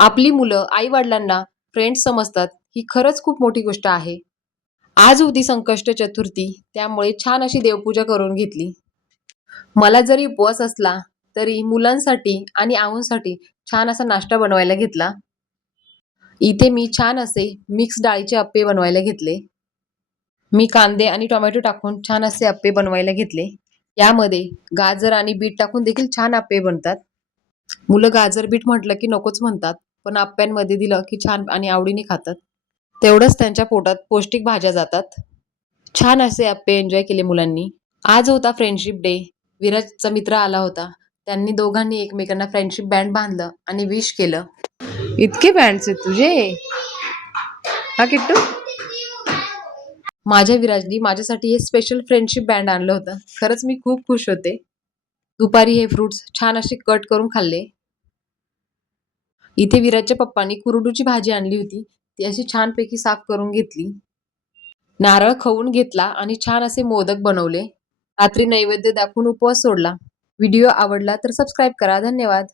आपली मुलं आई-वडिलांना फ्रेंड्स समजतात, ही खरंच खूप मोठी गोष्ट आहे. आज होती संकष्ट चतुर्थी, त्यामुळे छान अशी देवपूजा करून घेतली. मला जरी उपवास असला, तरी मुलांसाठी आणि आऊंसाठी छान असा नाश्ता बनवायला घेतला. इथे मी छान असे मिक्स डाळीचे अप्पे बनवायला घेतले. मी कांदे आणि टोमॅटो टाकून छान असे अप्पे बनवायला घेतले. यामध्ये गाजर आणि बीट टाकून देखील छान अप्पे बनतात. मुलं गाजर बीट म्हटलं की नकोच म्हणतात, पण अप्प्यांमध्ये दिलं की छान आणि आवडीने खातात. तेवढंच त्यांच्या पोटात पौष्टिक भाज्या जातात. छान असे अप्पे एन्जॉय केले मुलांनी. आज होता फ्रेंडशिप डे. विराजचा मित्र आला होता. त्यांनी दोघांनी एकमेकांना फ्रेंडशिप बँड बांधलं आणि विश केलं. इतके बँड्स आहेत तुझे? हा किट्टू? माझ्या विराजनी माझ्यासाठी हे स्पेशल फ्रेंडशिप बँड आणलं होतं. खरंच मी खूप खुश होते. दुपारी हे फ्रुट्स छान असे कट करून खाल्ले. इथे विराजच्या पप्पांनी कुरडूची भाजी आणली होती. ती अशी छानपैकी साफ करून घेतली. नारळ खवून घेतला आणि छान असे मोदक बनवले. रात्री नैवेद्य दाखवून उपवास सोडला. व्हिडिओ आवडला तर सबस्क्राईब करा. धन्यवाद.